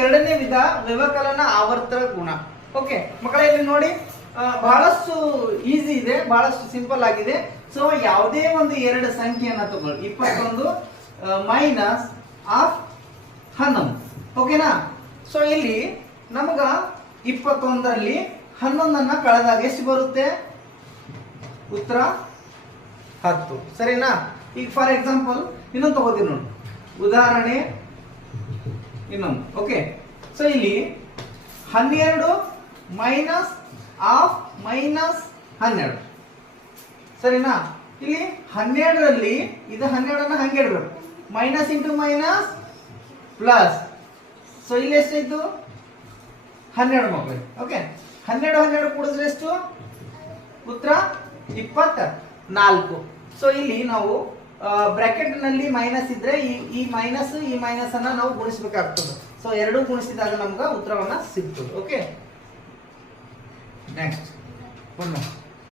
ಎರಡನೇ ವಿಧ ವ್ಯವಕಲನ ಆವರ್ತಕ ಗುಣ. ಓಕೆ ಮಕ್ಕಳೇ, ಇಲ್ಲಿ ನೋಡಿ ಬಹಳಷ್ಟು ಈಸಿ ಇದೆ, ಬಹಳಷ್ಟು ಸಿಂಪಲ್ ಆಗಿದೆ. ಸೊ ಯಾವುದೇ ಒಂದು ಎರಡು ಸಂಖ್ಯೆಯನ್ನ ತಗೊಳ್ಳಿ, 21 ಮೈನಸ್ ಆಫ್ 11. ಓಕೆನಾ? ಸೊ ಇಲ್ಲಿ ನಮಗ 21ರಲ್ಲಿ 11ಅನ್ನ ಕಳೆದಾಗ ಎಷ್ಟು ಬರುತ್ತೆ? ಉತ್ತರ 10. ಸರಿನಾ? ಈಗ ಫಾರ್ ಎಕ್ಸಾಂಪಲ್ ಇನ್ನೊಂದು ತಗೋತೀನಿ ನೋಡಿ, ಉದಾಹರಣೆ ಇನ್ನೊಂದು. ಓಕೆ, ಸೊ ಇಲ್ಲಿ 12 ಮೈನಸ್ ಆಫ್ ಮೈನಸ್ 12. ಸರಿನಾ? ಇಲ್ಲಿ 12ರಲ್ಲಿ ಇದು 12ಅನ್ನ ಹಂಗೆ ಇಡಬೇಕು, minus into minus plus. So ಇಲ್ಲಿ ಎಷ್ಟಾಯ್ತು? 12 ಮಕ್ಕಳು. ಓಕೆ, 12 ಕೂಡಿದ್ರೆ ಎಷ್ಟು? ಉತ್ತರ 24. ಸೊ ಇಲ್ಲಿ ನಾವು ಬ್ರಾಕೆಟ್ ನಲ್ಲಿ ಮೈನಸ್ ಇದ್ರೆ ಈ ಮೈನಸ್ ಅನ್ನ ನಾವು ಗುಣಿಸಬೇಕಾಗ್ತದೆ. ಸೊ ಎರಡು ಗುಣಿಸಿದಾಗ ನಮ್ಗೆ ಉತ್ತರವನ್ನ ಸಿಗ್ತದೆ. Okay, next